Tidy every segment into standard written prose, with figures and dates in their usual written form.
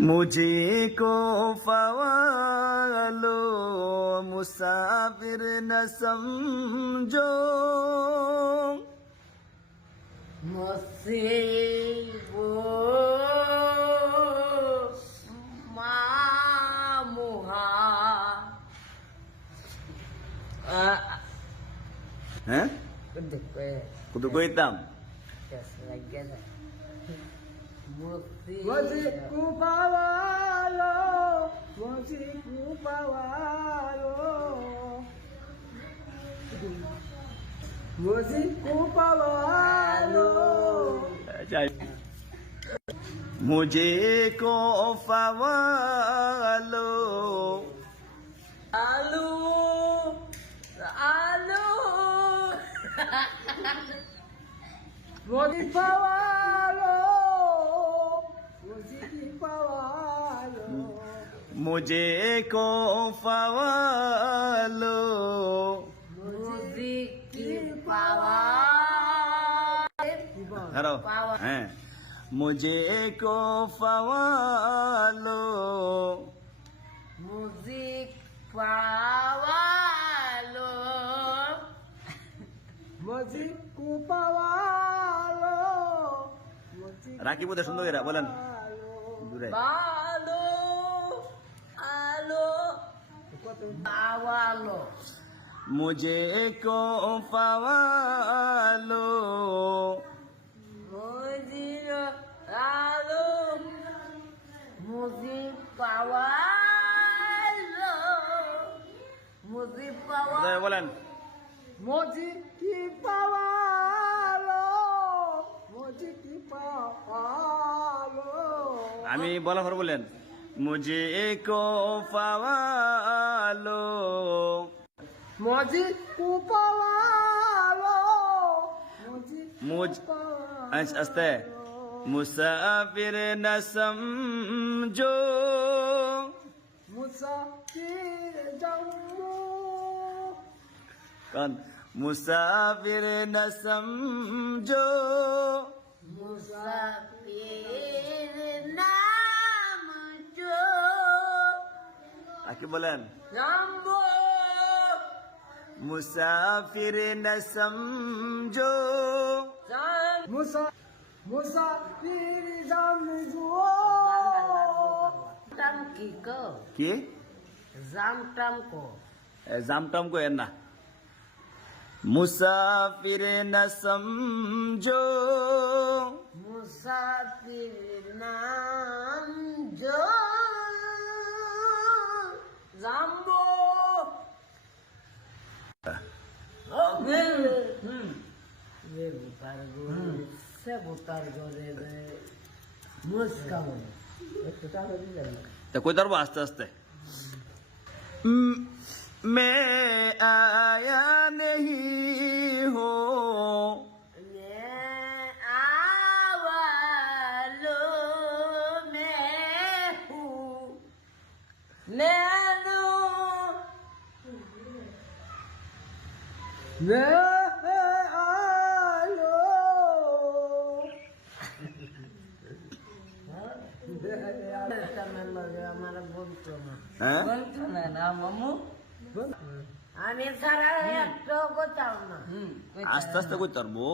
मुझे को फवालो मुसाफिर न समझो मुझसे वो मामुहा हैं कुछ कोई तम Musiku pawalo, musiku pawalo, musiku pawalo. मुझे को फवालो Alu, alu, musiku pawalo. मुझे को फवालो हेलो हैं मुझे को फवालो Music pawalo, music pawalo, Rakib ওদের সুন্দর এরা বলেন দূরে Balo, alo, bawalo. मुझे को फवालो Mujiro, alo, music pawalo, music pawalo. বলেন Music pawalo, music pawalo. আমি বলা পর বলেন मुझे को फवालो Music pawalo, मुझ अस्ते मुसाफिर न समझो Musafir jammu, कौन मुसाफिर न समझो musafir naam jo, आके बोलेन jammu, मुसाफिर न समझो musafir jammu. Tam kiko, কি jam tam ko. জামটাম কো না मुसाफिर न समझो Musafir naam jo, jammu. ये बुतार गोरे से बुतार गोरे दे मुस्कान एक तो चालू नहीं लगा तो कोई तरफ आस्ते आस्ते मैं आया नहीं हो मैं आवालो मैं हूँ नैनो मैं आलो हमारा बोलतो ना হ্যাঁ बोलतो ना मामू আমি সারা একটু কোথাও না আস্তে আস্তে কইতে পারবো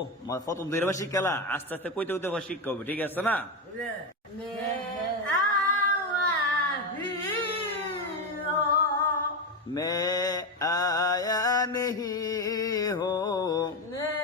প্রথম দুই বার শিখালা আস্তে আস্তে কইতে কইতে শিখতে হবে ঠিক আছে না मैं आया नहीं हो मैं